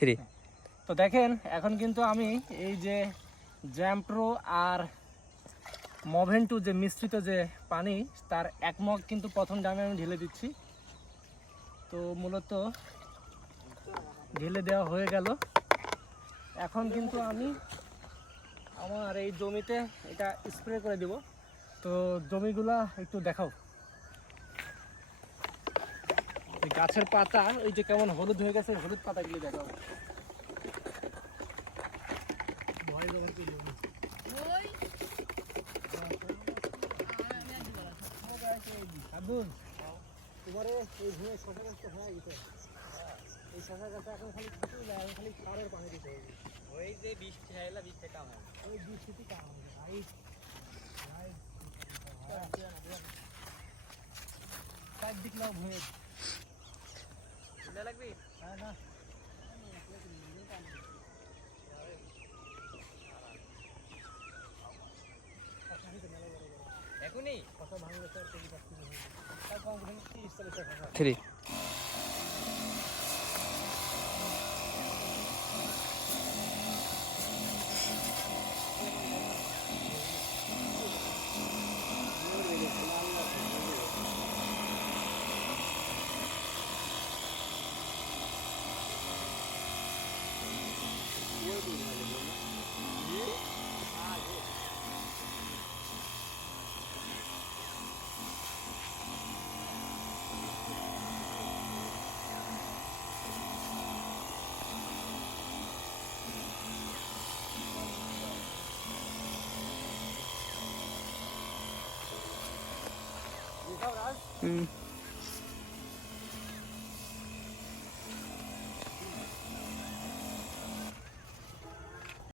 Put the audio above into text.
Three তো দেখেন, এখন কিন্তু আমি এই যে জ্যাম্প্রো আর মভেন্টু যে মিশ্রিত যে পানি, তার এক মগ কিন্তু প্রথম ডামে আমি ঢেলে দিচ্ছি। তো মূলত ঢেলে দেওয়া হয়ে গেল। এখন কিন্তু আমি আমার এই জমিতে এটা স্প্রে করে দিব। তো জমিগুলা একটু দেখাও। গাছের পাতা ওই যে কেমন হলুদ হয়ে গেছে হলুদ পাতাগুলি? আব্দুল তোমারে এই ভূমি শশা গাছটা হয়ে গেছে। এই শশা এখন খালি এখন খালি সারের পানি দিতে হবে। ওই যে বৃষ্টি বৃষ্টি কাম হয়। ওই বৃষ্টিতে কাম হবে রাইট রাইট সাইড দিক নাও ভূমি লাগবে হ্যাঁ फेरि 嗯。